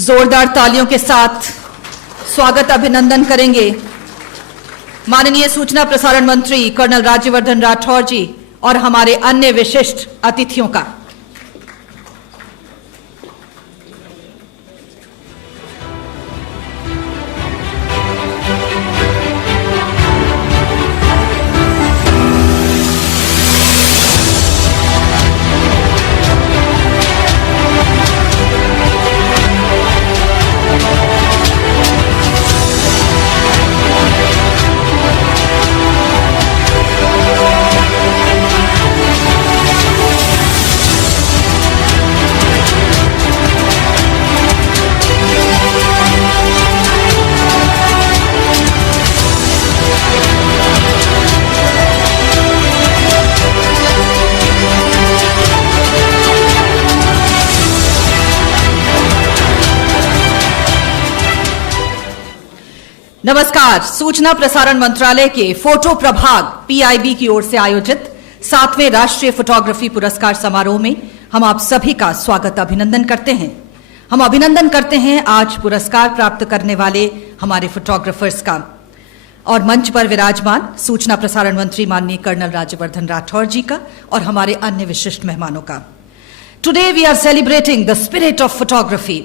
जोरदार तालियों के साथ स्वागत अभिनंदन करेंगे माननीय सूचना प्रसारण मंत्री कर्नल राज्यवर्धन राठौर जी और हमारे अन्य विशिष्ट अतिथियों का। नमस्कार। सूचना प्रसारण मंत्रालय के फोटो प्रभाग पीआईबी की ओर से आयोजित 7वें राष्ट्रीय फोटोग्राफी पुरस्कार समारोह में हम आप सभी का स्वागत अभिनंदन करते हैं। हम अभिनंदन करते हैं आज पुरस्कार प्राप्त करने वाले हमारे फोटोग्राफर्स का और मंच पर विराजमान सूचना प्रसारण मंत्री माननीय कर्नल राज्यवर्धन राठौर जी का और हमारे अन्य विशिष्ट मेहमानों का। Today we are celebrating the spirit of photography.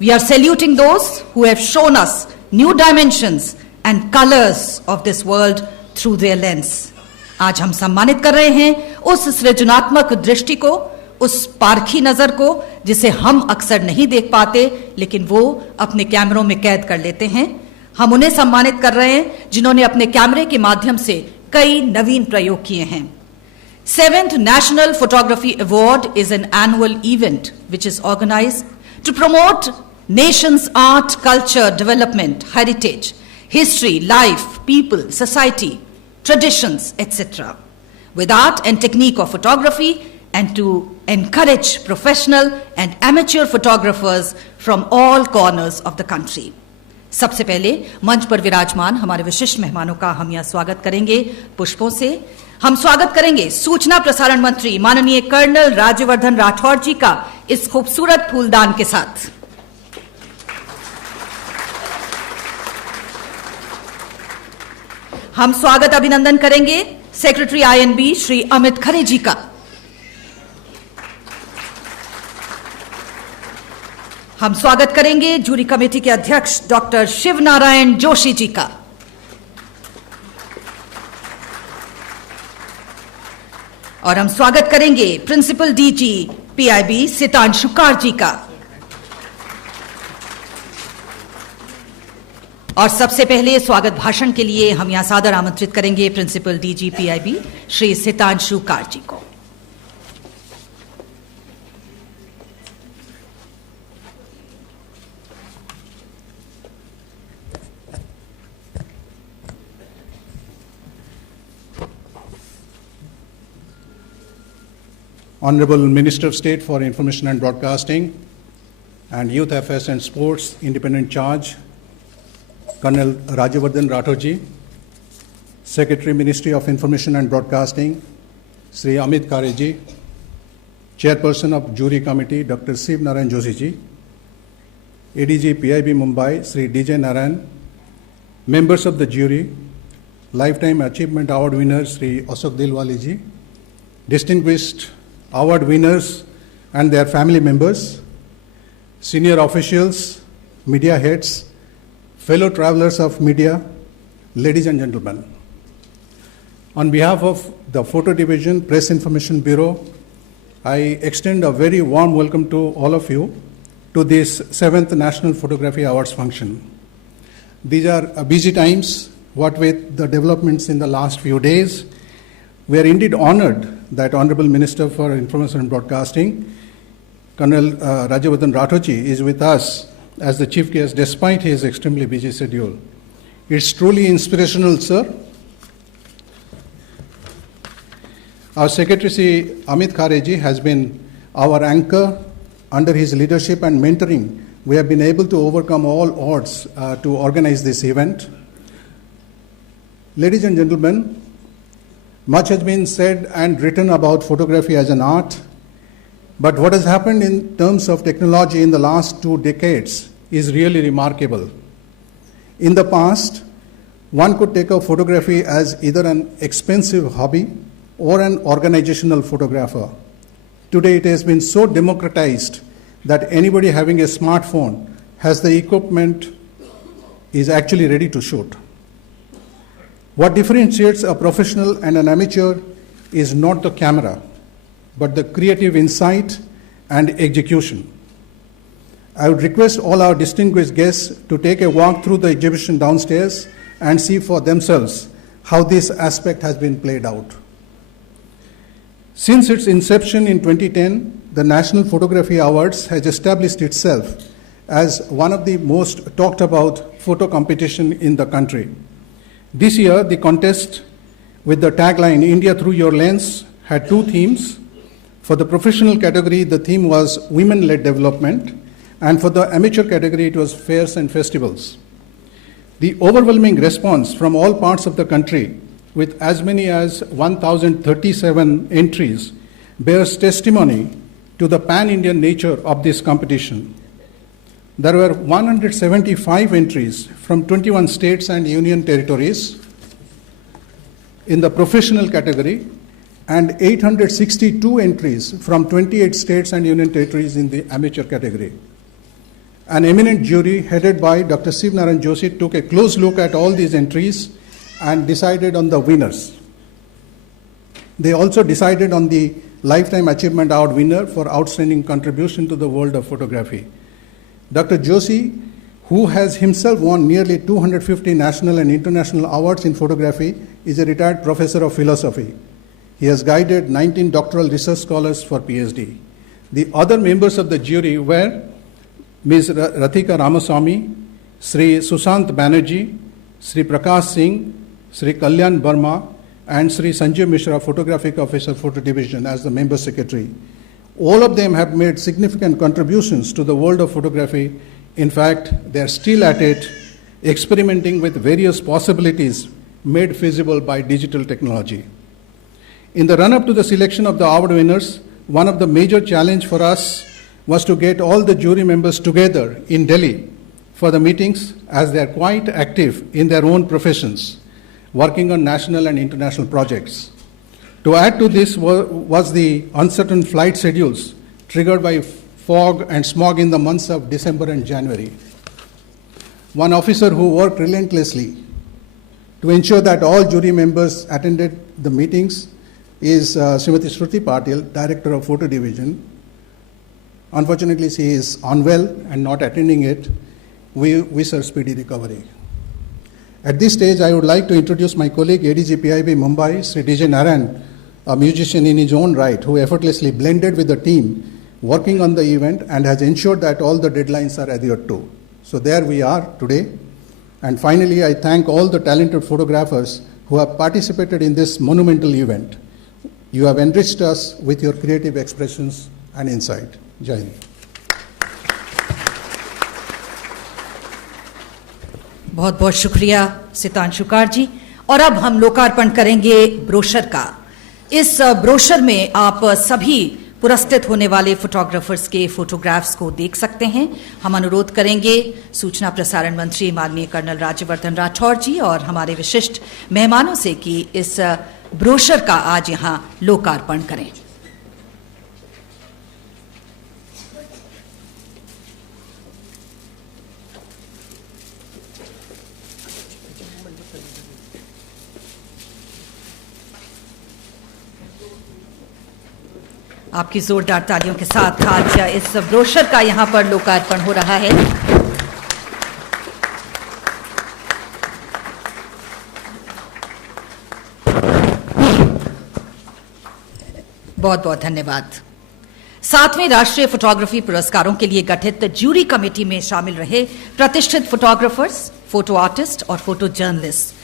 We are saluting those who have shown us new dimensions and colors of this world through their lens। आज हम सम्मानित कर रहे हैं उस सृजनात्मक दृष्टि को, उस पारखी नजर को जिसे हम अक्सर नहीं देख पाते लेकिन वो अपने कैमरों में कैद कर लेते हैं। हम उन्हें सम्मानित कर रहे हैं जिन्होंने अपने कैमरे के माध्यम से कई नवीन प्रयोग किए हैं। 7th National Photography Award is an annual event which is organized to promote nation's art, culture, development, heritage, history, life, people, society, traditions, etc. with art and technique of photography and to encourage professional and amateur photographers from all corners of the country। सबसे पहले मंच पर विराजमान हमारे विशिष्ट मेहमानों का हम यह स्वागत करेंगे पुष्पों से। हम स्वागत करेंगे सूचना प्रसारण मंत्री माननीय कर्नल राज्यवर्धन राठौर जी का इस खूबसूरत फूलदान के साथ। हम स्वागत अभिनंदन करेंगे सेक्रेटरी आईएनबी श्री अमित खरे जी का। हम स्वागत करेंगे जूरी कमेटी के अध्यक्ष डॉक्टर शिव नारायण जोशी जी का। और हम स्वागत करेंगे principal DG PIB Sitanshu Kar ji का। और सबसे पहले स्वागत भाषण के लिए हम यहां सादर आमंत्रित करेंगे principal DG PIB Shri Sitanshu Kar ji को। Honorable Minister of State for Information and Broadcasting and Youth Affairs and Sports, Independent Charge, Colonel Rajyavardhan Rathore ji, Secretary Ministry of Information and Broadcasting, Sri Amit Khare ji, Chairperson of Jury Committee, Dr. Shiv Narayan Joshi ji, ADG PIB Mumbai, Sri DJ Narayan, members of the jury, Lifetime Achievement Award winner, Sri Ashok Dilwale ji, distinguished award winners and their family members, senior officials, media heads, fellow travelers of media, ladies and gentlemen. On behalf of the Photo Division, Press Information Bureau, I extend a very warm welcome to all of you to this 7th National Photography Awards function. These are busy times, what with the developments in the last few days. We are indeed honored that Honorable Minister for Information and Broadcasting, Colonel Rajyavardhan Rathore ji, is with us as the chief guest despite his extremely busy schedule. It's truly inspirational, sir. Our Secretary Sri Amit Khare ji has been our anchor. Under his leadership and mentoring, we have been able to overcome all odds to organize this event. Ladies and gentlemen, much has been said and written about photography as an art, But what has happened in terms of technology in the last 2 decades is really remarkable. In the past, one could take up photography as either an expensive hobby or an organizational photographer. Today it has been so democratized that anybody having a smartphone has the equipment, is actually ready to shoot. What differentiates a professional and an amateur is not the camera, but the creative insight and execution. I would request all our distinguished guests to take a walk through the exhibition downstairs and see for themselves how this aspect has been played out. Since its inception in 2010, the National Photography Awards has established itself as one of the most talked about photo competition in the country. This year, the contest with the tagline India Through Your Lens had 2 themes. For the professional category, the theme was women-led development, and for the amateur category, it was fairs and festivals. The overwhelming response from all parts of the country, with as many as 1,037 entries, bears testimony to the pan-Indian nature of this competition. There were 175 entries from 21 states and union territories in the professional category, and 862 entries from 28 states and union territories in the amateur category. An eminent jury headed by Dr. Siv Narayan Joshi took a close look at all these entries and decided on the winners. They also decided on the Lifetime Achievement Award winner for outstanding contribution to the world of photography. Dr. Joshi, who has himself won nearly 250 national and international awards in photography, is a retired professor of philosophy. He has guided 19 doctoral research scholars for PhD. The other members of the jury were Ms. Rathika Ramaswamy, Sri Susant Banerjee, Sri Prakash Singh, Sri Kalyan Burma, and Sri Sanjay Mishra, Photographic Officer, Photo Division, as the member secretary. All of them have made significant contributions to the world of photography. In fact, they are still at it, experimenting with various possibilities made feasible by digital technology. In the run-up to the selection of the award winners, one of the major challenges for us was to get all the jury members together in Delhi for the meetings, as they are quite active in their own professions, working on national and international projects. To add to this was the uncertain flight schedules triggered by fog and smog in the months of December and January. One officer who worked relentlessly to ensure that all jury members attended the meetings is Srimati Shruti Patil, Director of Photo Division. Unfortunately, she is unwell and not attending it. We wish her speedy recovery. At this stage, I would like to introduce my colleague, ADG PIB Mumbai, Sri DJ Narayan, a musician in his own right, who effortlessly blended with the team working on the event and has ensured that all the deadlines are adhered to. So there we are today. And finally, I thank all the talented photographers who have participated in this monumental event. You have enriched us with your creative expressions and insight. Jai Hind. बहुत बहुत शुक्रिया सितांशु कार जी। और अब हम लोकार्पण करेंगे brochure का। इस ब्रोशर में आप सभी पुरस्कृत होने वाले फोटोग्राफर्स के फोटोग्राफ्स को देख सकते हैं। हम अनुरोध करेंगे सूचना प्रसारण मंत्री माननीय कर्नल राज्यवर्धन राठौर जी और हमारे विशिष्ट मेहमानों से कि इस ब्रोशर का आज यहां लोकार्पण करें। आपकी जोरदार तालियों के साथ आज इस ब्रोशर का यहां पर लोकार्पण हो रहा है। बहुत बहुत धन्यवाद। 7वें राष्ट्रीय फोटोग्राफी पुरस्कारों के लिए गठित ज्यूरी कमेटी में शामिल रहे प्रतिष्ठित फोटोग्राफर्स, फोटो आर्टिस्ट और photo journalist,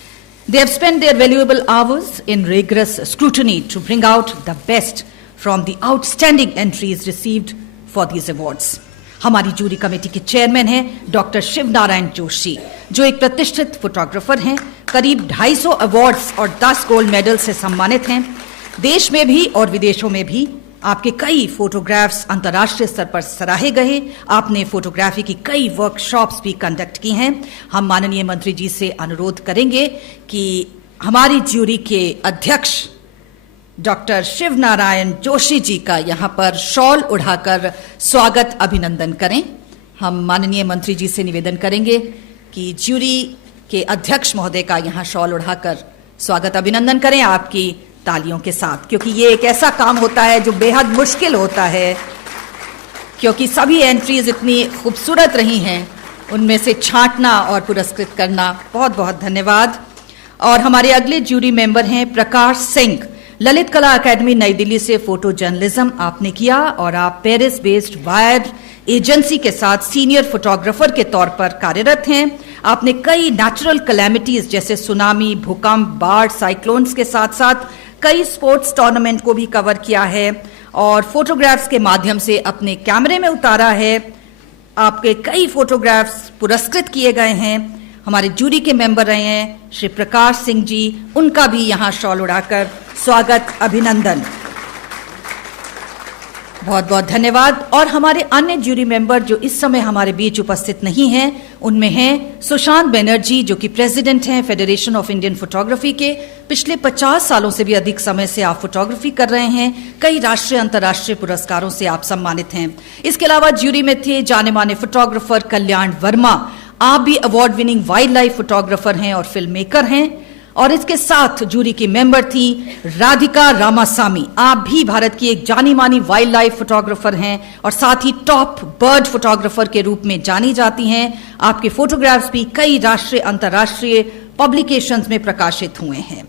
they have spent their valuable hours in rigorous scrutiny to bring out the best from the outstanding entries received for these awards. हमारी जूरी कमेटी के chairman हैं doctor Shiv Narayan Joshi, जो एक प्रतिष्ठित photographer हैं, करीब 250 awards और 10 गोल्ड मेडल से सम्मानित हैं। देश में भी और विदेशों में भी आपके कई फोटोग्राफ्स अंतर्राष्ट्रीय स्तर पर सराहे गए। आपने फोटोग्राफी की कई वर्कशॉप्स भी कंडक्ट की हैं। हम माननीय मंत्री जी से अनुरोध करेंगे कि हमारी ज्यूरी के अध्यक्ष डॉक्टर शिव नारायण जोशी जी का यहां पर शॉल उड़ाकर स्वागत अभिनंदन करें। हम माननीय मंत्री जी से निवेदन करेंगे कि ज्यूरी के अध्यक्ष महोदय का यहां शॉल उड़ाकर स्वागत अभिनंदन करें आपकी तालियों के साथ, क्योंकि ये एक ऐसा काम होता है जो बेहद मुश्किल होता है, क्योंकि सभी एंट्रीज इतनी खूबसूरत रही हैं, उनमें से छांटना और पुरस्कृत करना। बहुत बहुत धन्यवाद। और हमारे अगले ज्यूरी मेंबर हैं प्रकाश सिंह। ललित कला अकेडमी नई दिल्ली से फोटो जर्नलिज्म आपने किया और आप पेरिस बेस्ड वायर एजेंसी के साथ सीनियर फोटोग्राफर के तौर पर कार्यरत हैं। आपने कई नेचुरल कैलेमिटीज जैसे सुनामी, भूकंप, बाढ़, साइक्लोन्स के साथ साथ कई स्पोर्ट्स टूर्नामेंट को भी कवर किया है और फोटोग्राफ्स के माध्यम से अपने कैमरे में उतारा है। आपके कई फोटोग्राफ्स पुरस्कृत किए गए हैं। हमारे जूरी के मेंबर रहे हैं श्री प्रकाश सिंह जी, उनका भी यहां शॉल उड़ाकर स्वागत अभिनंदन। बहुत बहुत धन्यवाद। और हमारे अन्य ज्यूरी मेंबर जो इस समय हमारे बीच उपस्थित नहीं हैं, उनमें हैं सुशांत बनर्जी जो कि प्रेसिडेंट हैं फेडरेशन ऑफ इंडियन फोटोग्राफी के। पिछले 50 सालों से भी अधिक समय से आप फोटोग्राफी कर रहे हैं। कई राष्ट्रीय अंतर्राष्ट्रीय पुरस्कारों से आप सम्मानित हैं। इसके अलावा ज्यूरी में थे जाने माने फोटोग्राफर कल्याण वर्मा। आप भी award winning wild life photographer हैं और फिल्म मेकर हैं। और इसके साथ जूरी की मेंबर थी राधिका रामासामी। आप भी भारत की एक जानी मानी वाइल्ड लाइफ फोटोग्राफर हैं और साथ ही टॉप बर्ड फोटोग्राफर के रूप में जानी जाती हैं। आपके फोटोग्राफ्स भी कई राष्ट्रीय अंतर्राष्ट्रीय पब्लिकेशंस में प्रकाशित हुए हैं।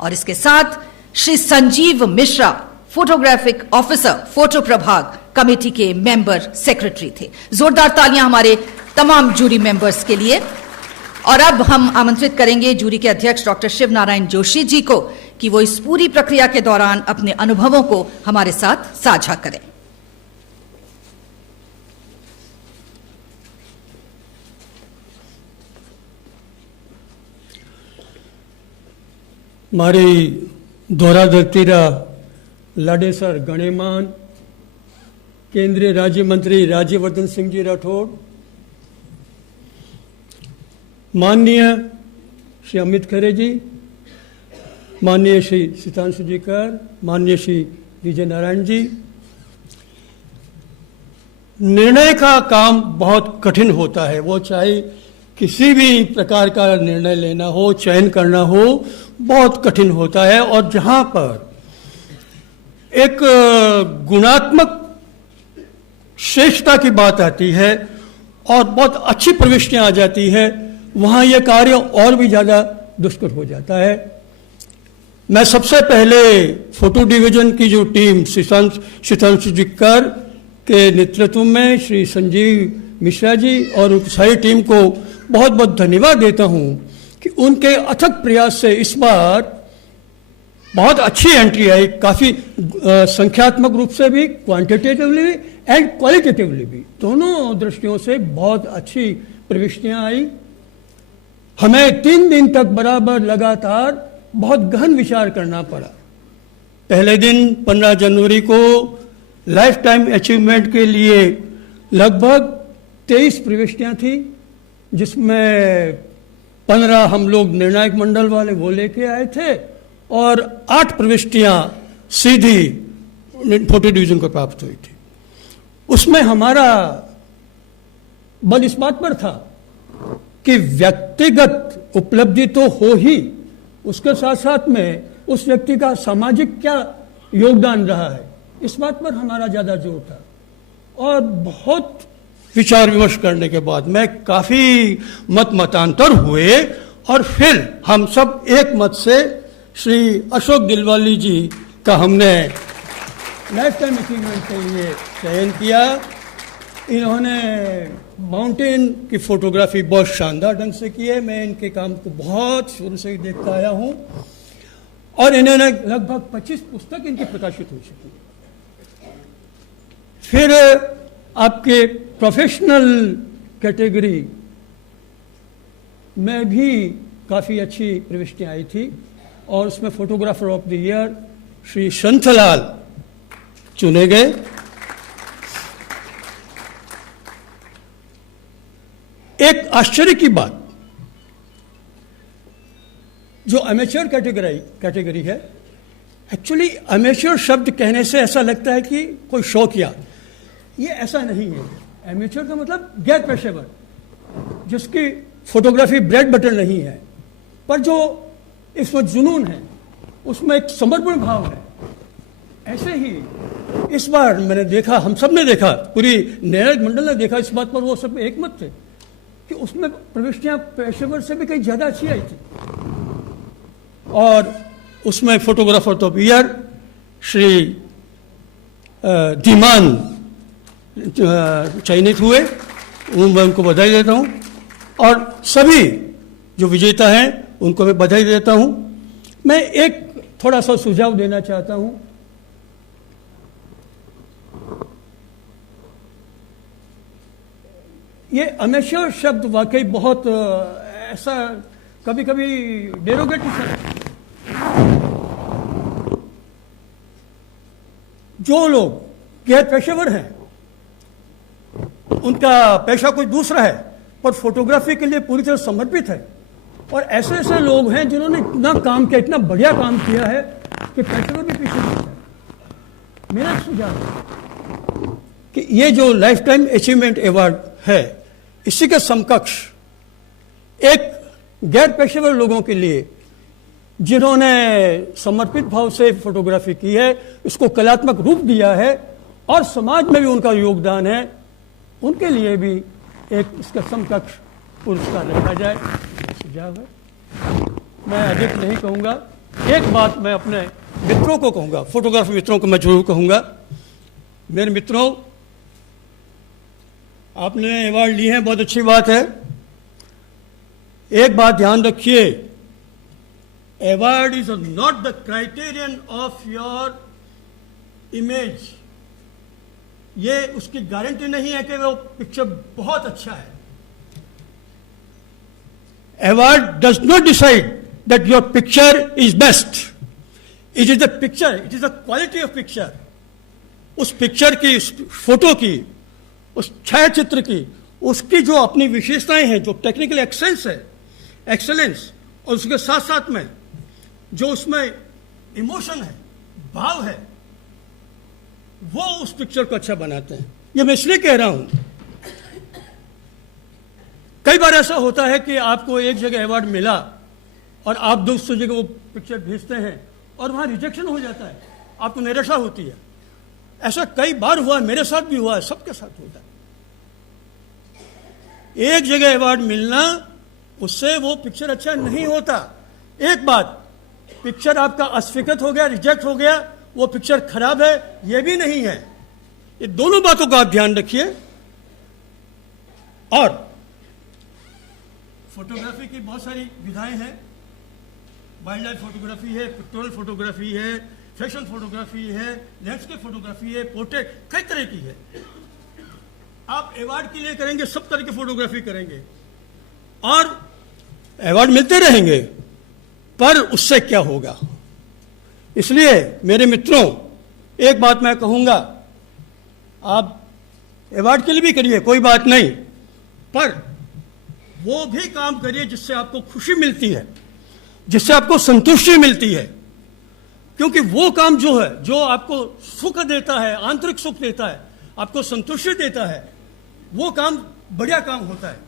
और इसके साथ Shri Sanjeev Mishra photographic officer photo प्रभाग कमेटी के मेंबर सेक्रेटरी थे। जोरदार तालियां हमारे तमाम जूरी मेंबर्स के लिए। और अब हम आमंत्रित करेंगे जूरी के अध्यक्ष डॉक्टर शिव नारायण जोशी जी को कि वो इस पूरी प्रक्रिया के दौरान अपने अनुभवों को हमारे साथ साझा करें। મારી ધોરા ધરતીરા લાડેસર ગણેમાન केंद्रीय राज्य मंत्री राज्यवर्धन सिंह जी राठौड़, माननीय श्री अमित खरे जी, माननीय श्री सितांशु जी कर, माननीय श्री विजय नारायण जी। निर्णय का काम बहुत कठिन होता है, वो चाहे किसी भी प्रकार का निर्णय लेना हो, चयन करना हो, बहुत कठिन होता है। और जहां पर एक गुणात्मक श्रेष्ठता की बात आती है और बहुत अच्छी प्रविष्टियां आ जाती है, वहां यह कार्य और भी ज़्यादा दुष्कर हो जाता है। मैं सबसे पहले फोटो डिवीजन की जो टीम सितांशु जी कर के नेतृत्व में श्री संजीव मिश्रा जी और उनकी सारी टीम को बहुत बहुत धन्यवाद देता हूं कि उनके अथक प्रयास से इस बार बहुत अच्छी एंट्री आई। काफ़ी संख्यात्मक रूप से भी, क्वांटिटेटिवली एंड क्वालिटेटिवली भी, दोनों दृष्टियों से बहुत अच्छी प्रविष्टियां आई। हमें 3 दिन तक बराबर लगातार बहुत गहन विचार करना पड़ा। पहले दिन 15 जनवरी को लाइफ टाइम अचीवमेंट के लिए लगभग 23 प्रविष्टियां थी, जिसमें 15 हम लोग निर्णायक मंडल वाले वो लेके आए थे और 8 प्रविष्टियां सीधी फोटो डिवीजन को प्राप्त हुई थी। उसमें हमारा बल इस बात पर था कि व्यक्तिगत उपलब्धि तो हो ही, उसके साथ साथ में उस व्यक्ति का सामाजिक क्या योगदान रहा है, इस बात पर हमारा ज़्यादा जोर था। और बहुत विचार विमर्श करने के बाद में काफ़ी मतांतर हुए और फिर हम सब एक मत से श्री अशोक दिलवाली जी का हमने लाइफ टाइम अचीवमेंट के लिए चयन किया। इन्होंने माउंटेन की फोटोग्राफी बहुत शानदार ढंग से की है। मैं इनके काम को बहुत शुरू से ही देखता आया हूँ और इन्होंने लगभग 25 पुस्तक इनकी प्रकाशित हो चुकी है। फिर आपके प्रोफेशनल कैटेगरी में भी काफ़ी अच्छी प्रविष्टियाँ आई थी और उसमें photographer of the year Shri Shanthlal चुने गए। एक आश्चर्य की बात, जो अमेच्योर कैटेगरी है, एक्चुअली अमेच्योर शब्द कहने से ऐसा लगता है कि कोई शौकिया, ये ऐसा नहीं है। अमेच्योर का मतलब गैर पेशेवर, जिसकी फोटोग्राफी ब्रेड बटर नहीं है, पर जो इसमें जुनून है, उसमें एक समर्पण भाव है। ऐसे ही इस बार मैंने देखा, हम सब ने देखा, पूरी निर्णायक मंडल ने देखा, इस बात पर वो सब एकमत थे कि उसमें प्रविष्टियां पेशेवर से भी कहीं ज्यादा अच्छी आई थी। और उसमें photographer of the year Shri Dhiman चयनित हुए, मैं उनको बधाई देता हूं। और सभी जो विजेता हैं उनको मैं बधाई देता हूं। मैं एक थोड़ा सा सुझाव देना चाहता हूं। ये अमेच्योर शब्द वाकई बहुत ऐसा कभी कभी डेरोगेटिव शब्द। जो लोग गैर पेशेवर हैं, उनका पेशा कोई दूसरा है, पर फोटोग्राफी के लिए पूरी तरह समर्पित है, और ऐसे ऐसे लोग हैं जिन्होंने इतना काम किया, इतना बढ़िया काम किया है कि पेशेवर भी पीछे नहीं है। मेरा सुझाव है कि ये जो लाइफ टाइम अचीवमेंट अवार्ड है, इसी के समकक्ष एक गैर पेशेवर लोगों के लिए जिन्होंने समर्पित भाव से फोटोग्राफी की है, इसको कलात्मक रूप दिया है और समाज में भी उनका योगदान है, उनके लिए भी एक इसका समकक्ष पुरस्कार रखा जाए, सुझाव है। मैं अधिक नहीं कहूँगा। एक बात मैं अपने मित्रों को कहूँगा, फोटोग्राफी मित्रों को मैं जरूर कहूँगा। मेरे मित्रों, आपने अवार्ड लिए हैं, बहुत अच्छी बात है। एक बात ध्यान रखिए, award is not the criterion of your image. ये उसकी गारंटी नहीं है कि वो पिक्चर बहुत अच्छा है। Award does not decide that your picture is best. It is the picture, it is the quality of picture. उस पिक्चर की, उस फोटो की, उस छायाचित्र की, उसकी जो अपनी विशेषताएं हैं, जो टेक्निकल एक्सेलेंस, और उसके साथ साथ में जो उसमें इमोशन है, भाव है, वो उस पिक्चर को अच्छा बनाते हैं। ये मैं इसलिए कह रहा हूं, कई बार ऐसा होता है कि आपको एक जगह अवार्ड मिला और आप दूसरी जगह वो पिक्चर भेजते हैं और वहां रिजेक्शन हो जाता है, आपको निराशा होती है। ऐसा कई बार हुआ, मेरे साथ भी हुआ है, सबके साथ होता है। एक जगह अवार्ड मिलना, उससे वो पिक्चर अच्छा नहीं होता। एक बात, पिक्चर आपका अस्वीकृत हो गया, रिजेक्ट हो गया, वो पिक्चर खराब है, ये भी नहीं है। ये दोनों बातों का आप ध्यान रखिए। और फोटोग्राफी की बहुत सारी विधाएं हैं। वाइल्ड लाइफ फोटोग्राफी है, पिक्टोरियल फोटोग्राफी है, फैशन फोटोग्राफी है, लैंडस्केप फोटोग्राफी है, पोर्ट्रेट, कई तरह की है। आप अवार्ड के लिए करेंगे, सब तरह की फोटोग्राफी करेंगे और अवार्ड मिलते रहेंगे, पर उससे क्या होगा? इसलिए मेरे मित्रों, एक बात मैं कहूंगा, आप अवार्ड के लिए भी करिए, कोई बात नहीं, पर वो भी काम करिए जिससे आपको खुशी मिलती है, जिससे आपको संतुष्टि मिलती है। क्योंकि वो काम जो है, जो आपको सुख देता है, आंतरिक सुख देता है, आपको संतुष्टि देता है, वो काम बढ़िया काम होता है।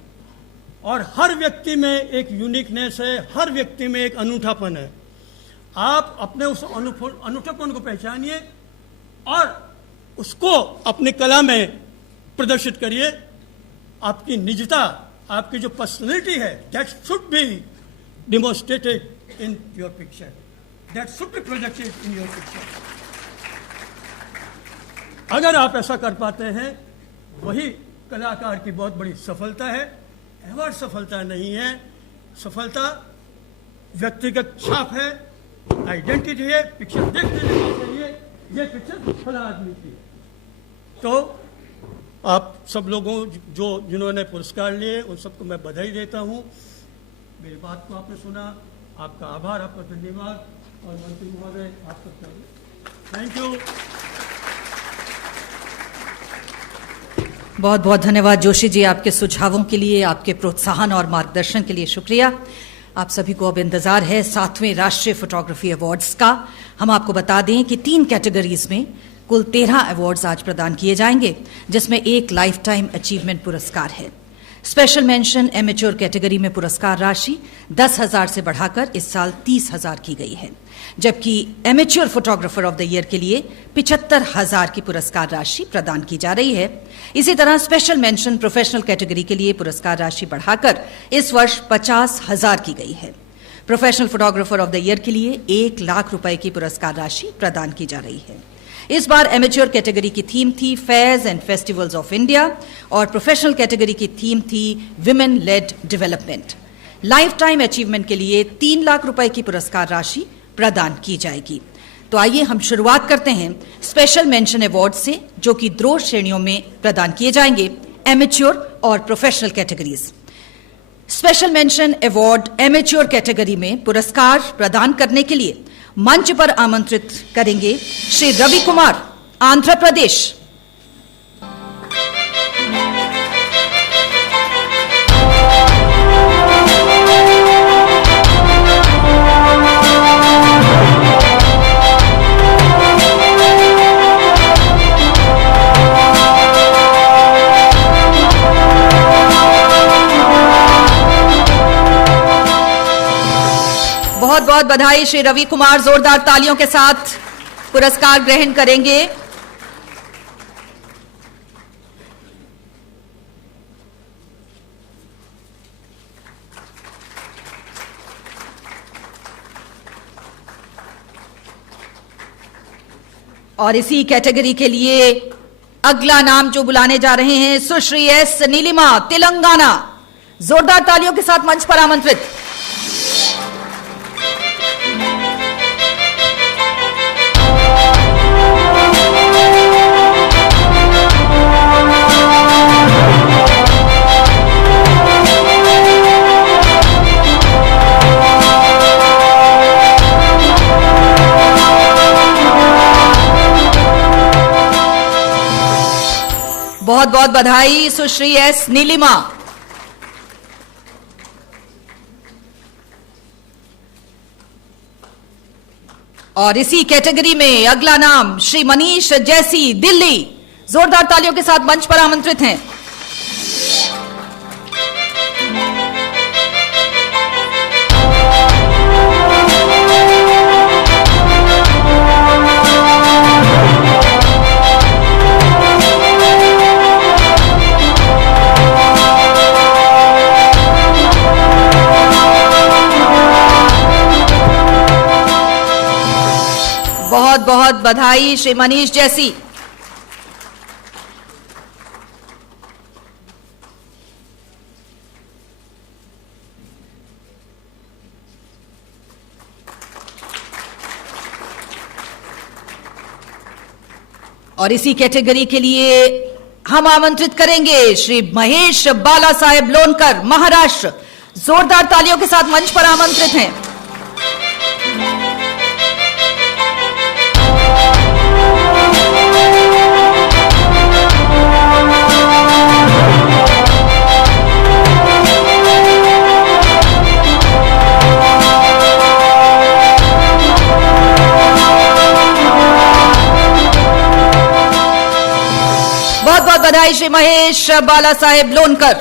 और हर व्यक्ति में एक यूनिकनेस है, हर व्यक्ति में एक अनूठापन है। आप अपने उस अनूठापन को पहचानिए और उसको अपनी कला में प्रदर्शित करिए। आपकी निजता, आपकी जो पर्सनैलिटी है, that should be demonstrated in your picture, that should be projected in your picture. अगर आप ऐसा कर पाते हैं, वही कलाकार की बहुत बड़ी सफलता है। अवार्ड सफलता नहीं है, सफलता व्यक्तिगत छाप है, आइडेंटिटी है। पिक्चर देखते रहना चाहिए, ये पिक्चर फला आदमी की है। तो आप सब लोगों जिन्होंने पुरस्कार लिए, उन सबको मैं बधाई देता हूँ। मेरी बात को आपने सुना, आपका आभार, आपका धन्यवाद। और मंत्री महोदय, आपका थैंक यू। बहुत बहुत धन्यवाद जोशी जी, आपके सुझावों के लिए, आपके प्रोत्साहन और मार्गदर्शन के लिए शुक्रिया। आप सभी को अब इंतजार है 7वें राष्ट्रीय फोटोग्राफी अवार्ड्स का। हम आपको बता दें कि 3 कैटेगरीज में कुल 13 अवार्ड्स आज प्रदान किए जाएंगे, जिसमें एक लाइफ टाइम अचीवमेंट पुरस्कार है। स्पेशल मेंशन एमेच्योर कैटेगरी में पुरस्कार राशि 10,000 से बढ़ाकर इस साल 30,000 की गई है, जबकि amateur photographer of the year के लिए 75,000 की पुरस्कार राशि प्रदान की जा रही है। इसी तरह स्पेशल मेंशन प्रोफेशनल कैटेगरी के लिए पुरस्कार राशि बढ़ाकर इस वर्ष 50,000 की गई है। Professional photographer of the year के लिए 1 लाख रुपए की पुरस्कार राशि प्रदान की जा रही है। इस बार एमेच्योर कैटेगरी की थीम थी fairs and festivals of India और प्रोफेशनल कैटेगरी की थीम थी women led development. Lifetime achievement के लिए 3 लाख रुपए की पुरस्कार राशि प्रदान की जाएगी। तो आइए हम शुरुआत करते हैं स्पेशल मेंशन अवार्ड से, जो कि 2 श्रेणियों में प्रदान किए जाएंगे, एमेच्योर और professional categories. Special mention award amateur category में पुरस्कार प्रदान करने के लिए मंच पर आमंत्रित करेंगे श्री रवि कुमार, आंध्र प्रदेश। बहुत बहुत बधाई। श्री रवि कुमार जोरदार तालियों के साथ पुरस्कार ग्रहण करेंगे। और इसी कैटेगरी के लिए अगला नाम जो बुलाने जा रहे हैं, सुश्री एस नीलिमा, तेलंगाना। जोरदार तालियों के साथ मंच पर आमंत्रित। बहुत बहुत बधाई सुश्री एस नीलिमा। और इसी कैटेगरी में अगला नाम श्री मनीष जैसी, दिल्ली। जोरदार तालियों के साथ मंच पर आमंत्रित हैं। बहुत बहुत बधाई श्री मनीष जैसी। और इसी कैटेगरी के लिए हम आमंत्रित करेंगे श्री महेश बाला साहेब लोनकर, महाराष्ट्र। जोरदार तालियों के साथ मंच पर आमंत्रित हैं। बहुत बहुत बधाई श्री महेश बाला साहेब लोनकर।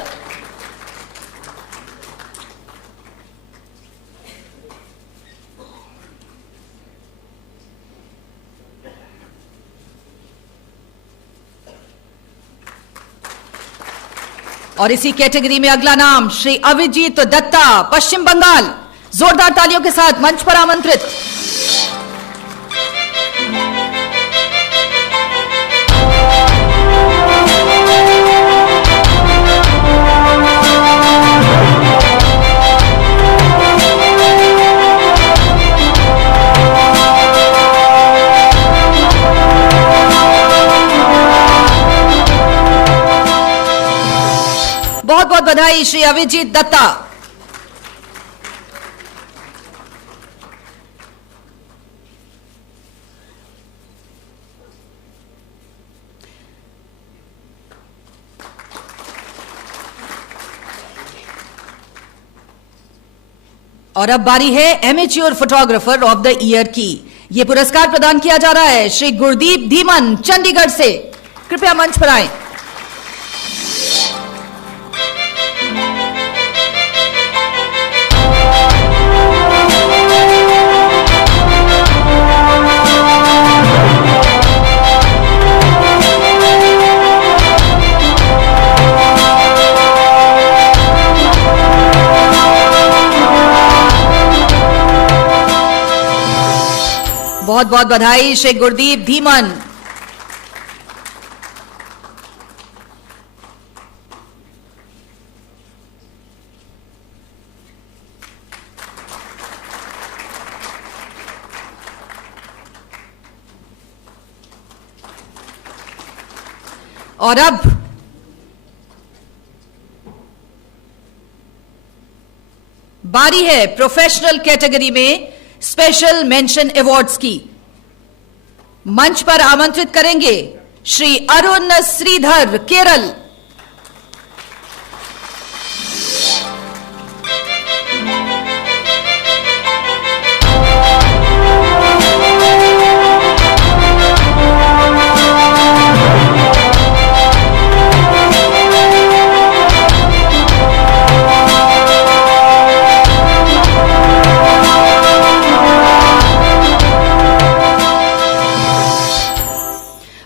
और इसी कैटेगरी में अगला नाम श्री अभिजीत दत्ता, पश्चिम बंगाल। जोरदार तालियों के साथ मंच पर आमंत्रित। बहुत बहुत बधाई श्री अभिजीत दत्ता। और अब बारी है amateur photographer of the year की। ये पुरस्कार प्रदान किया जा रहा है श्री गुरदीप धीमन चंडीगढ़ से। कृपया मंच पर आएं। बहुत बहुत बधाई श्री गुरदीप धीमन। और अब बारी है प्रोफेशनल कैटेगरी में स्पेशल मेंशन अवार्ड्स की। मंच पर आमंत्रित करेंगे श्री अरुण श्रीधर केरल।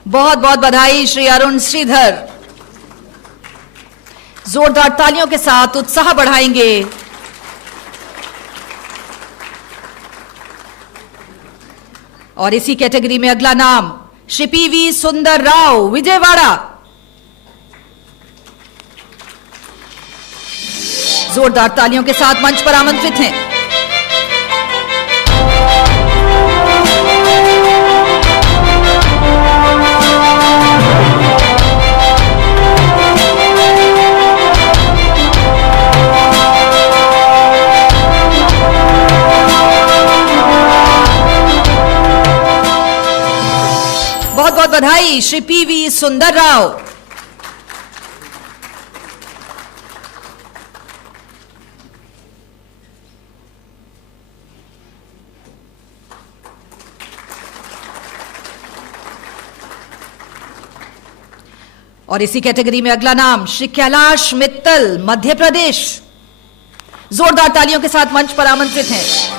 बहुत बहुत बधाई श्री अरुण श्रीधर। जोरदार तालियों के साथ उत्साह बढ़ाएंगे। और इसी कैटेगरी में अगला नाम श्री पीवी सुंदर राव विजयवाड़ा। जोरदार तालियों के साथ मंच पर आमंत्रित हैं। बहुत बहुत बधाई श्री पीवी सुंदर राव। और इसी कैटेगरी में अगला नाम श्री कैलाश मित्तल मध्य प्रदेश। जोरदार तालियों के साथ मंच पर आमंत्रित हैं।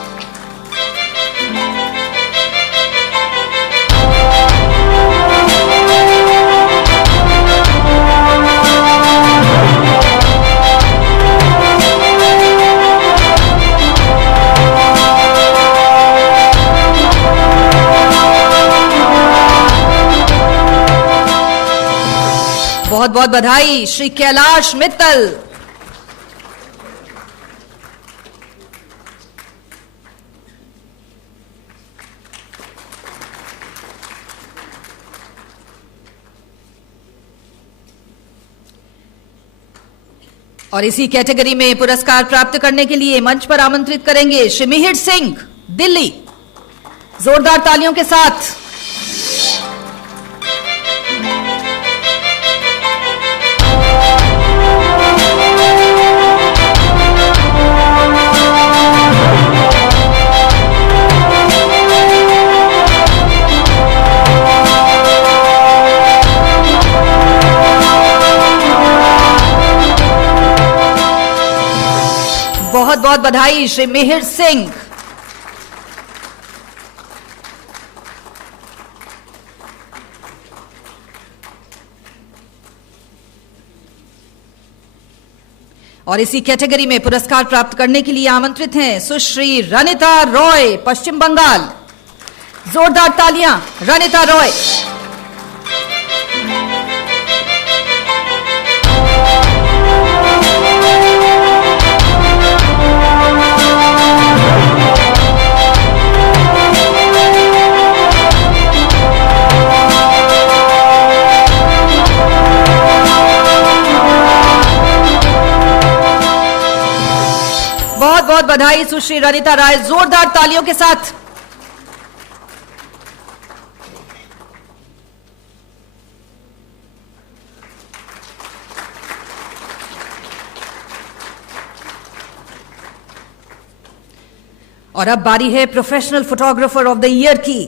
बहुत बहुत बधाई श्री कैलाश मित्तल। और इसी कैटेगरी में पुरस्कार प्राप्त करने के लिए मंच पर आमंत्रित करेंगे श्री मिहिर सिंह दिल्ली। जोरदार तालियों के साथ। बहुत बहुत बधाई श्री मिहिर सिंह। और इसी कैटेगरी में पुरस्कार प्राप्त करने के लिए आमंत्रित हैं सुश्री रनिता रॉय पश्चिम बंगाल। जोरदार तालियां रनिता रॉय। बहुत बहुत बधाई सुश्री रनिता राय। जोरदार तालियों के साथ। और अब बारी है professional photographer of the year की,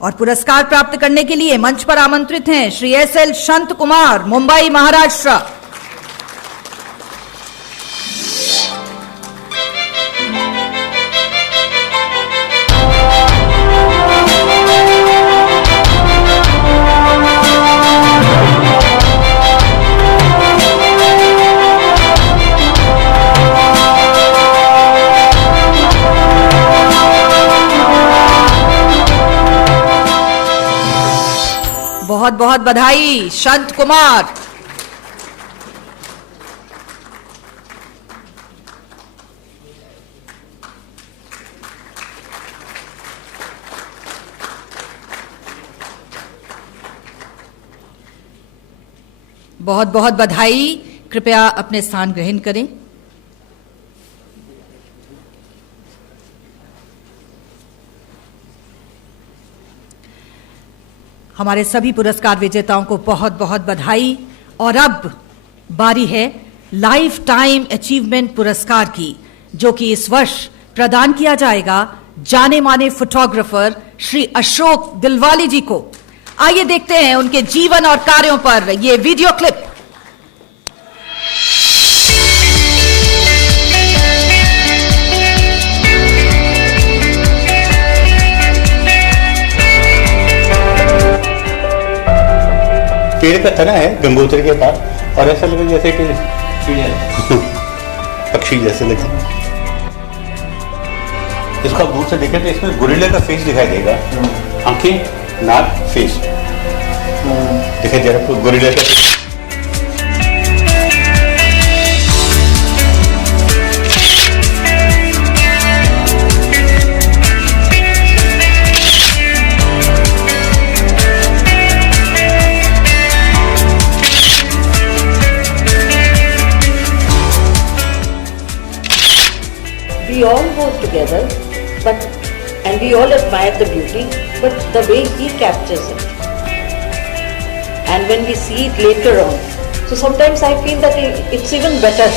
और पुरस्कार प्राप्त करने के लिए मंच पर आमंत्रित हैं श्री एस.एल. शांत कुमार, मुंबई, महाराष्ट्र। बहुत बहुत बधाई शांत कुमार। बहुत बहुत बधाई। कृपया अपने स्थान ग्रहण करें। हमारे सभी पुरस्कार विजेताओं को बहुत बहुत बधाई। और अब बारी है लाइफ टाइम अचीवमेंट पुरस्कार की, जो कि इस वर्ष प्रदान किया जाएगा जाने माने फोटोग्राफर श्री अशोक दिलवाली जी को। आइए देखते हैं उनके जीवन और कार्यों पर यह वीडियो क्लिप। पेड़ का तना है गंगोत्री के पास, और ऐसा लगे जैसे कि पक्षी जैसे लगे। इसको आप दूर से देखें तो इसमें गोरिल्ला का फेस दिखाई देगा, आंखें, नाक, फेस दिखाई दे रहा है गोरिल्ला का। We all work together, and we all admire the beauty, but the way he captures it, and when we see it later on, so sometimes I feel that it's even better.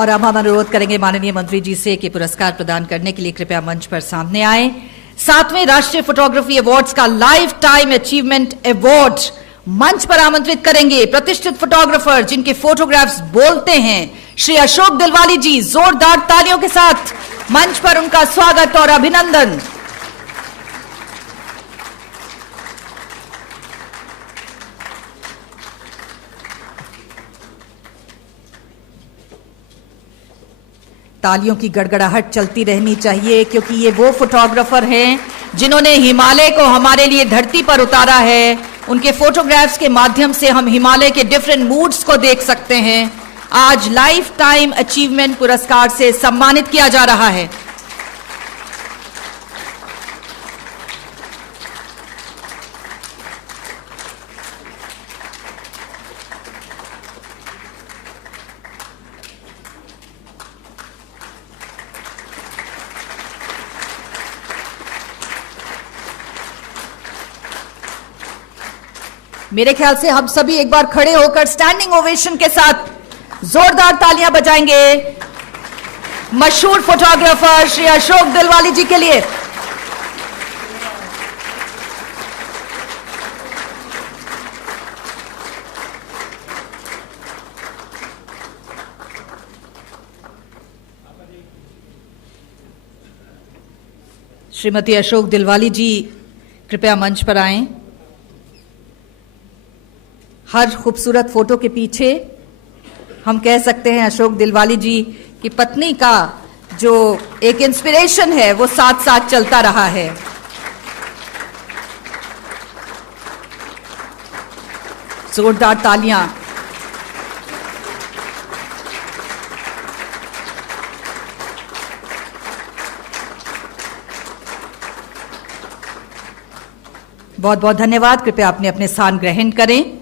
और अब हम अनुरोध करेंगे माननीय मंत्री जी से कि पुरस्कार प्रदान करने के लिए कृपया मंच पर सामने आए। 7वें राष्ट्रीय फोटोग्राफी अवार्ड्स का लाइफ टाइम अचीवमेंट अवार्ड मंच पर आमंत्रित करेंगे प्रतिष्ठित फोटोग्राफर जिनके फोटोग्राफ्स बोलते हैं, श्री अशोक दिलवाली जी। जोरदार तालियों के साथ मंच पर उनका स्वागत और अभिनंदन। तालियों की गड़गड़ाहट चलती रहनी चाहिए, क्योंकि ये वो फोटोग्राफर हैं जिन्होंने हिमालय को हमारे लिए धरती पर उतारा है। उनके फोटोग्राफ्स के माध्यम से हम हिमालय के डिफरेंट मूड्स को देख सकते हैं। आज लाइफ टाइम अचीवमेंट पुरस्कार से सम्मानित किया जा रहा है। मेरे ख्याल से हम सभी एक बार खड़े होकर स्टैंडिंग ओवेशन के साथ जोरदार तालियां बजाएंगे मशहूर फोटोग्राफर श्री अशोक दिलवाली जी के लिए। श्रीमती अशोक दिलवाली जी कृपया मंच पर आएं। हर खूबसूरत फोटो के पीछे हम कह सकते हैं अशोक दिलवाली जी की पत्नी का जो एक इंस्पिरेशन है वो साथ साथ चलता रहा है। जोरदार तालियां। बहुत बहुत धन्यवाद। कृपया अपने अपने स्थान ग्रहण करें।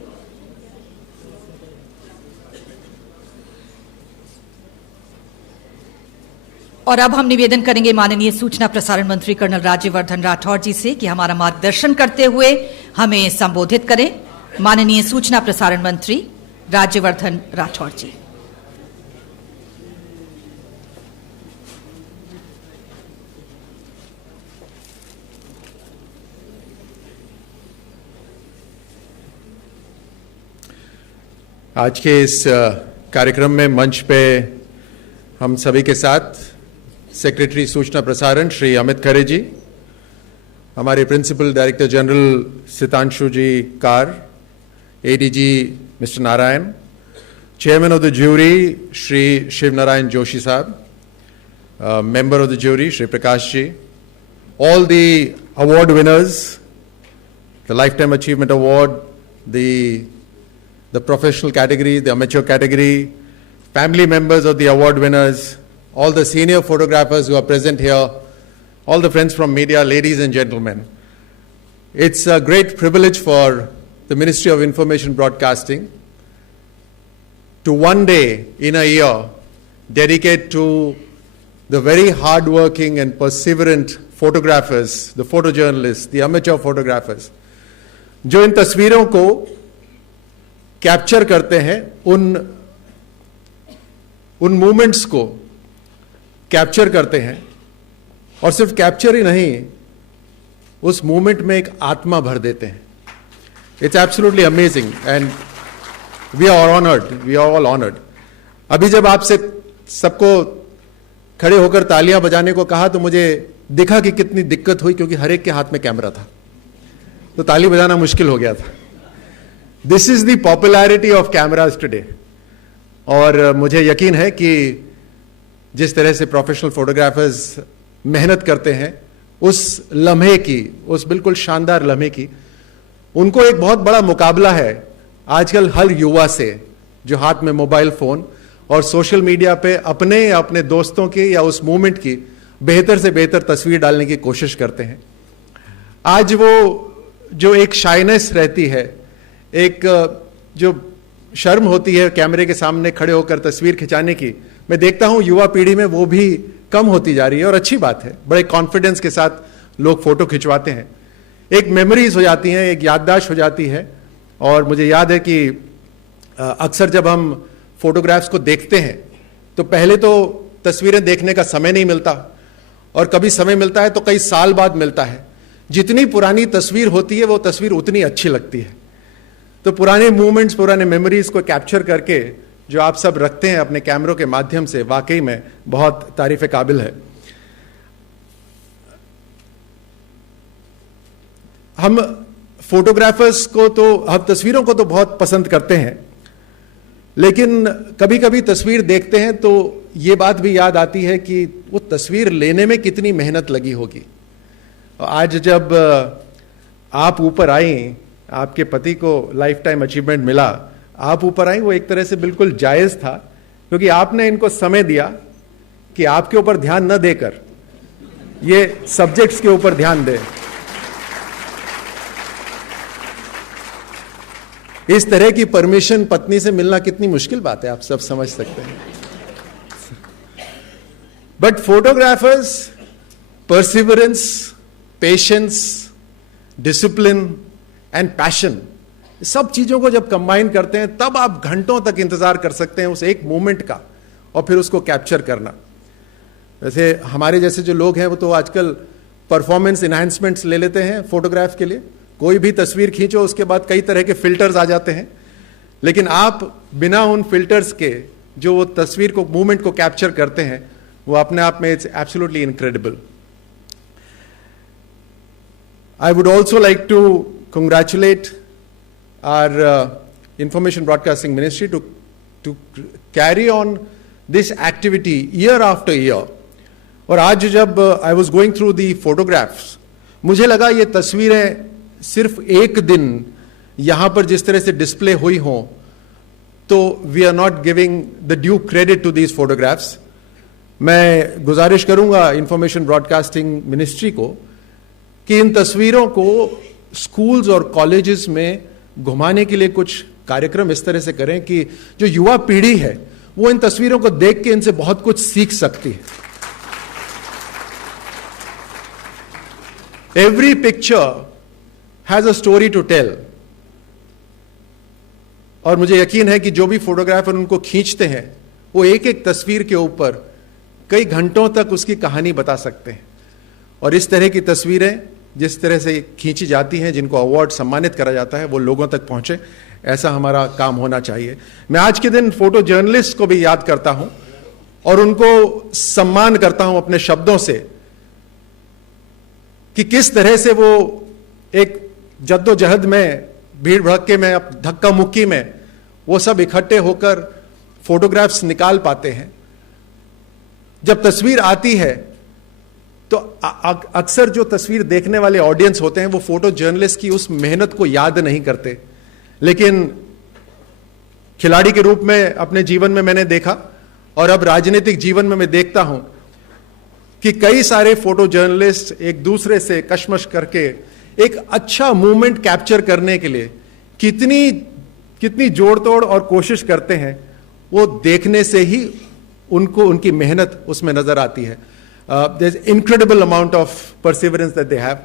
और अब हम निवेदन करेंगे माननीय सूचना प्रसारण मंत्री कर्नल राज्यवर्धन राठौड़ जी से कि हमारा मार्गदर्शन करते हुए हमें संबोधित करें। माननीय सूचना प्रसारण मंत्री राज्यवर्धन राठौड़ जी। आज के इस कार्यक्रम में मंच पे हम सभी के साथ सेक्रेटरी सूचना प्रसारण श्री अमित खरे जी, हमारे principal director general Sitanshu ji Kar, ADG mister Narayan, chairman of the jury Shri Shiv Narayan Joshi sahab, member of the jury Shri Prakash ji, all the award winners, the Lifetime Achievement Award, the professional category, the amateur category, family members of the award winners, all the senior photographers who are present here, all the friends from media, ladies and gentlemen. It's a great privilege for the Ministry of Information Broadcasting to one day in a year dedicate to the very hard-working and perseverant photographers, the photojournalists, the amateur photographers, जो इन तस्वीरों को capture करते हैं, उन movements को capture करते हैं, और सिर्फ कैप्चर ही नहीं, उस मूवमेंट में एक आत्मा भर देते हैं. It's absolutely amazing and we are honoured, we are all honoured. अभी जब आपसे सबको खड़े होकर तालियां बजाने को कहा तो मुझे दिखा कि कितनी दिक्कत हुई, क्योंकि हर एक के हाथ में कैमरा था, तो ताली बजाना मुश्किल हो गया था. This is the popularity of cameras today. और मुझे यकीन है कि जिस तरह से प्रोफेशनल फोटोग्राफर्स मेहनत करते हैं, उस लम्हे की, उस बिल्कुल शानदार लम्हे की, उनको एक बहुत बड़ा मुकाबला है आजकल हर युवा से, जो हाथ में मोबाइल फोन और सोशल मीडिया पे अपने या अपने दोस्तों की या उस मूवमेंट की बेहतर से बेहतर तस्वीर डालने की कोशिश करते हैं. आज वो जो एक शाइनेस रहती है, एक जो शर्म होती है कैमरे के सामने खड़े होकर तस्वीर खिंचाने की, मैं देखता हूं युवा पीढ़ी में वो भी कम होती जा रही है, और अच्छी बात है. बड़े कॉन्फिडेंस के साथ लोग फोटो खिंचवाते हैं, एक मेमोरीज हो जाती हैं, एक याददाश्त हो जाती है. और मुझे याद है कि अक्सर जब हम फोटोग्राफ्स को देखते हैं तो पहले तो तस्वीरें देखने का समय नहीं मिलता, और कभी समय मिलता है तो कई साल बाद मिलता है. जितनी पुरानी तस्वीर होती है वो तस्वीर उतनी अच्छी लगती है. तो पुराने मूवमेंट्स, पुराने मेमोरीज को कैप्चर करके जो आप सब रखते हैं अपने कैमरों के माध्यम से, वाकई में बहुत तारीफ काबिल है. हम फोटोग्राफर्स को तो, हम तस्वीरों को तो बहुत पसंद करते हैं, लेकिन कभी कभी तस्वीर देखते हैं तो ये बात भी याद आती है कि वो तस्वीर लेने में कितनी मेहनत लगी होगी. आज जब आप ऊपर आई, आपके पति को लाइफ टाइम अचीवमेंट मिला, आप ऊपर आई, वो एक तरह से बिल्कुल जायज था, क्योंकि आपने इनको समय दिया कि आपके ऊपर ध्यान न देकर ये सब्जेक्ट्स के ऊपर ध्यान दे. इस तरह की परमिशन पत्नी से मिलना कितनी मुश्किल बात है, आप सब समझ सकते हैं. But photographers perseverance, patience, discipline and passion, सब चीजों को जब कंबाइन करते हैं तब आप घंटों तक इंतजार कर सकते हैं उस एक मोमेंट का, और फिर उसको कैप्चर करना. वैसे हमारे जैसे जो लोग हैं वो तो आजकल परफॉर्मेंस इनहैंसमेंट्स ले लेते हैं फोटोग्राफ के लिए. कोई भी तस्वीर खींचो उसके बाद कई तरह के फिल्टर्स आ जाते हैं, लेकिन आप बिना उन फिल्टर्स के जो वो तस्वीर को, मूवमेंट को कैप्चर करते हैं, वो अपने आप में it's absolutely incredible. I would also like to congratulate our Information Broadcasting Ministry to carry on this activity year after year. और आज जब I was going through the photographs, मुझे लगा ये तस्वीरें सिर्फ एक दिन यहाँ पर जिस तरह से डिस्प्ले हुई हों, तो we are not giving the due credit to these photographs. मैं गुजारिश करूंगा इंफॉर्मेशन ब्रॉडकास्टिंग मिनिस्ट्री को कि इन तस्वीरों को स्कूल्स और कॉलेजेस में घुमाने के लिए कुछ कार्यक्रम इस तरह से करें कि जो युवा पीढ़ी है वो इन तस्वीरों को देख के इनसे बहुत कुछ सीख सकती है. Every picture has a story to tell. और मुझे यकीन है कि जो भी फोटोग्राफर उनको खींचते हैं वो एक एक तस्वीर के ऊपर कई घंटों तक उसकी कहानी बता सकते हैं. और इस तरह की तस्वीरें जिस तरह से खींची जाती हैं, जिनको अवार्ड सम्मानित करा जाता है, वो लोगों तक पहुंचे, ऐसा हमारा काम होना चाहिए. मैं आज के दिन फोटो जर्नलिस्ट को भी याद करता हूं और उनको सम्मान करता हूं अपने शब्दों से कि किस तरह से वो एक जद्दोजहद में, भीड़ भड़के में, धक्का मुक्की में वो सब इकट्ठे होकर फोटोग्राफ्स निकाल पाते हैं. जब तस्वीर आती है तो अक्सर जो तस्वीर देखने वाले ऑडियंस होते हैं वो फोटो जर्नलिस्ट की उस मेहनत को याद नहीं करते. लेकिन खिलाड़ी के रूप में अपने जीवन में मैंने देखा और अब राजनीतिक जीवन में मैं देखता हूं कि कई सारे फोटो जर्नलिस्ट एक दूसरे से कशमश करके एक अच्छा मूवमेंट कैप्चर करने के लिए कितनी जोड़ तोड़ और कोशिश करते हैं, वो देखने से ही उनको उनकी मेहनत उसमें नजर आती है. There's incredible amount of perseverance that they have,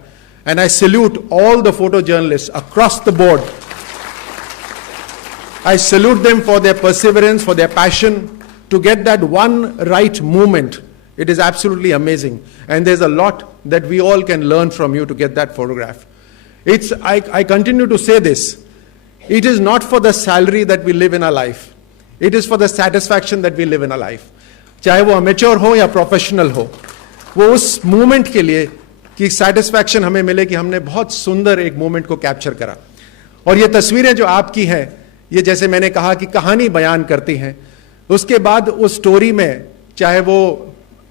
and I salute all the photojournalists across the board. I salute them for their perseverance, for their passion to get that one right movement. It is absolutely amazing, and there's a lot that we all can learn from you to get that photograph. I continue to say this. It is not for the salary that we live in our life. It is for the satisfaction that we live in our life. चाहे वो amateur हो या professional हो, वो उस movement के लिए कि सेटिस्फैक्शन हमें मिले कि हमने बहुत सुंदर एक मूवमेंट को कैप्चर करा. और ये तस्वीरें जो आपकी हैं, ये जैसे मैंने कहा कि कहानी बयान करती हैं. उसके बाद उस स्टोरी में, चाहे वो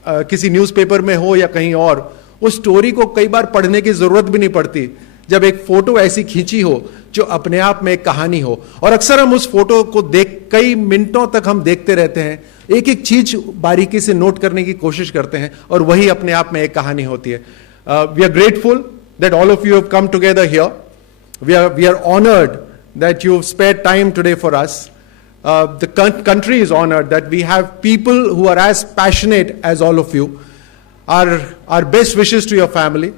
किसी न्यूज़पेपर में हो या कहीं और, उस स्टोरी को कई बार पढ़ने की जरूरत भी नहीं पड़ती जब एक फोटो ऐसी खींची हो जो अपने आप में एक कहानी हो. और अक्सर हम उस फोटो को कई मिनटों तक हम देखते रहते हैं, एक एक चीज बारीकी से नोट करने की कोशिश करते हैं, और वही अपने आप में एक कहानी होती है. We are grateful that all of you have come together here. We are honoured that you have spared time today for us. The country is honored that we have people who are as passionate as all of you. Our best wishes to your family,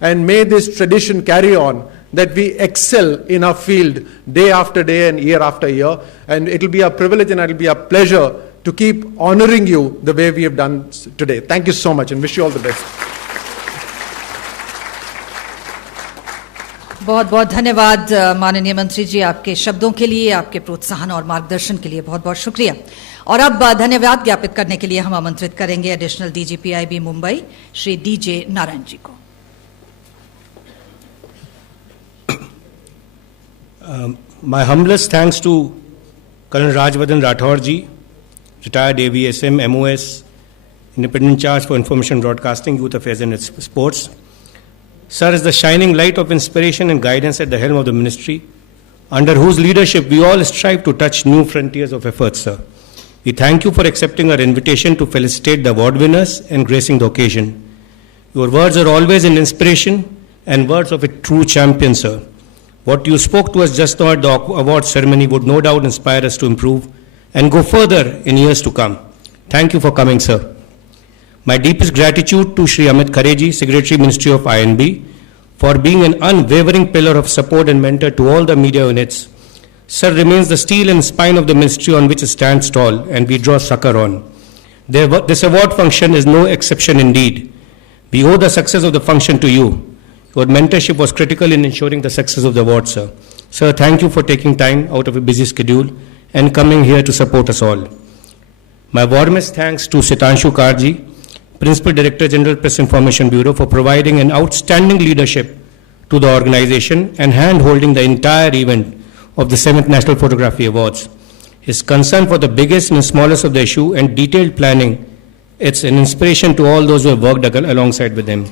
and may this tradition carry on, that we excel in our field day after day and year after year. And it will be a privilege and it will be a pleasure to keep honoring you the way we have done today. Thank you so much and wish you all the best. बहुत बहुत धन्यवाद माननीय मंत्री जी, आपके शब्दों के लिए, आपके प्रोत्साहन और मार्गदर्शन के लिए बहुत बहुत शुक्रिया. और अब धन्यवाद ज्ञापित करने के लिए हम आमंत्रित करेंगे additional DG PIB Mumbai Shri DJ Narayan ji को. My humblest thanks to Colonel Rajvardhan Rathore ji, retired AVSM, MOS, Independent Charge for Information Broadcasting, Youth Affairs and Sports. Sir is the shining light of inspiration and guidance at the helm of the ministry, under whose leadership we all strive to touch new frontiers of efforts, sir. We thank you for accepting our invitation to felicitate the award winners and gracing the occasion. Your words are always an inspiration and words of a true champion, sir. What you spoke to us just now at the award ceremony would no doubt inspire us to improve and go further in years to come. Thank you for coming, sir. My deepest gratitude to Shri Amit Khareji, Secretary, Ministry of INB, for being an unwavering pillar of support and mentor to all the media units. Sir remains the steel and spine of the ministry on which it stands tall, and we draw succor on. This award function is no exception indeed. We owe the success of the function to you. Your mentorship was critical in ensuring the success of the award, sir. Sir, thank you for taking time out of a busy schedule and coming here to support us all. My warmest thanks to Sitanshu Karji, Principal Director General Press Information Bureau, for providing an outstanding leadership to the organization and hand-holding the entire event of the 7th National Photography Awards. His concern for the biggest and smallest of the issue and detailed planning, it's an inspiration to all those who have worked alongside with him.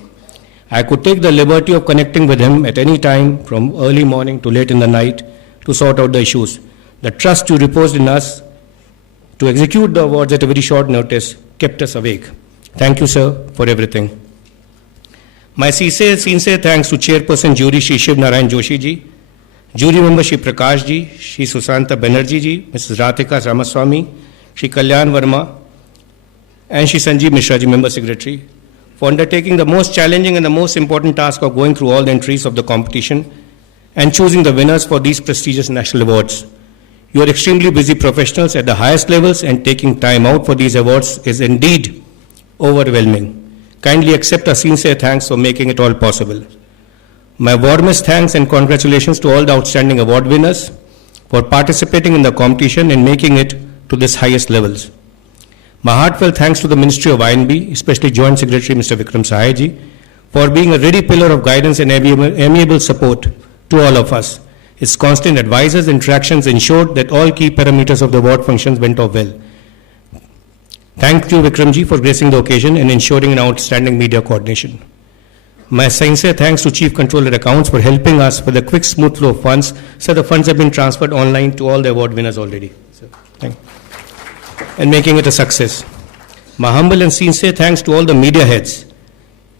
I could take the liberty of connecting with him at any time from early morning to late in the night to sort out the issues. The trust you reposed in us to execute the awards at a very short notice kept us awake. Thank you, sir, for everything. My sincere thanks to Chairperson Jury Shri Shiv Narayan Joshi ji, Jury Member Shri Prakash ji, Shri Susanta Banerjee ji, Mrs. Ratika Ramaswamy, Shri Kalyan Verma, and Shri Sanjeev Mishra ji, Member Secretary, for undertaking the most challenging and the most important task of going through all the entries of the competition and choosing the winners for these prestigious national awards. You are extremely busy professionals at the highest levels, and taking time out for these awards is indeed overwhelming. Kindly accept our sincere thanks for making it all possible. My warmest thanks and congratulations to all the outstanding award winners for participating in the competition and making it to this highest levels. My heartfelt thanks to the Ministry of I&B, especially Joint Secretary Mr. Vikram Sahai ji, for being a ready pillar of guidance and amiable support to all of us. His constant advisors and interactions ensured that all key parameters of the award functions went off well. Thank you, Vikramji, for gracing the occasion and ensuring an outstanding media coordination. My sincere thanks to Chief Controller Accounts for helping us with a quick, smooth flow of funds, so the funds have been transferred online to all the award winners already. So, thank you. And making it a success. My humble and sincere thanks to all the media heads,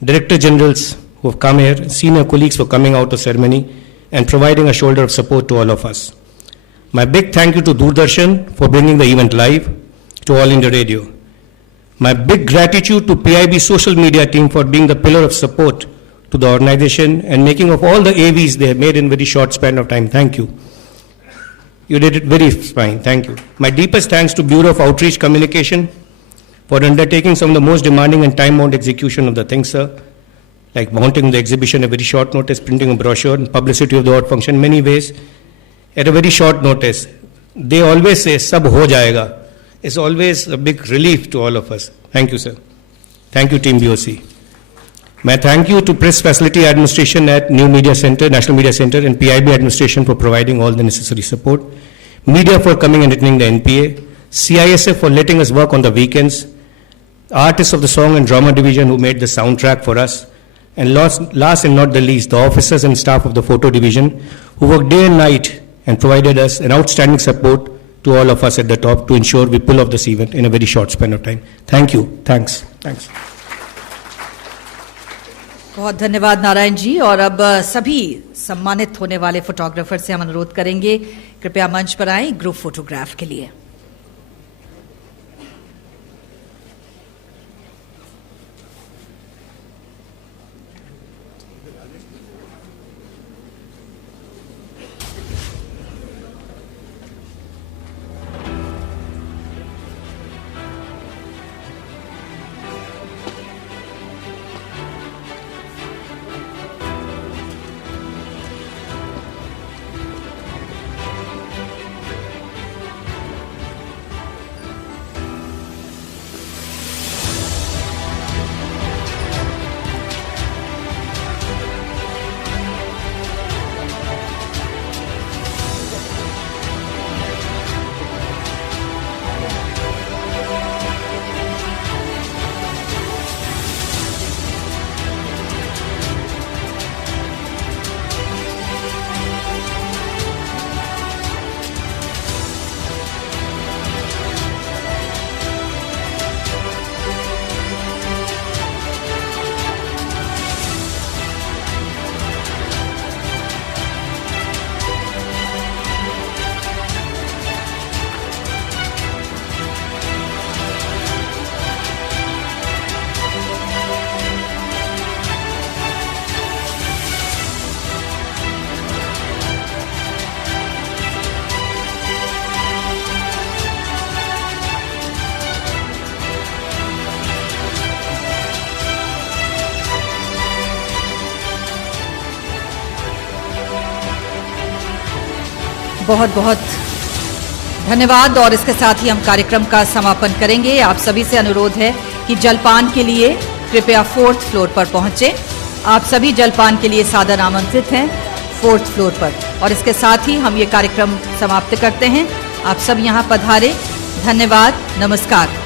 Director Generals who have come here, senior colleagues for coming out of ceremony and providing a shoulder of support to all of us. My big thank you to Doordarshan for bringing the event live, to All India Radio. My big gratitude to PIB social media team for being the pillar of support to the organization and making of all the AVs they have made in very short span of time. Thank you. You did it very fine. Thank you. My deepest thanks to Bureau of Outreach Communication for undertaking some of the most demanding and time-bound execution of the things, sir, like mounting the exhibition at very short notice, printing a brochure, and publicity of the award function, many ways, at a very short notice. They always say, sab ho jayega. It's always a big relief to all of us. Thank you, sir. Thank you, Team BOC. My thank you to Press Facility Administration at New Media Center, National Media Center, and PIB Administration for providing all the necessary support. Media for coming and attending the NPA. CISF for letting us work on the weekends. Artists of the Song and Drama Division who made the soundtrack for us. And last and not the least, the officers and staff of the Photo Division who worked day and night and provided us an outstanding support to all of us at the top to ensure we pull off this event in a very short span of time. Thank you. Thanks. Thanks. बहुत धन्यवाद नारायण जी। और अब सभी सम्मानित होने वाले photographer से हम अनुरोध करेंगे कृपया मंच पर आएं ग्रुप फोटोग्राफ के लिए। बहुत बहुत धन्यवाद। और इसके साथ ही हम कार्यक्रम का समापन करेंगे। आप सभी से अनुरोध है कि जलपान के लिए कृपया 4th फ्लोर पर पहुंचे। आप सभी जलपान के लिए सादर आमंत्रित हैं 4th फ्लोर पर। और इसके साथ ही हम ये कार्यक्रम समाप्त करते हैं। आप सब यहाँ पधारे। धन्यवाद। नमस्कार।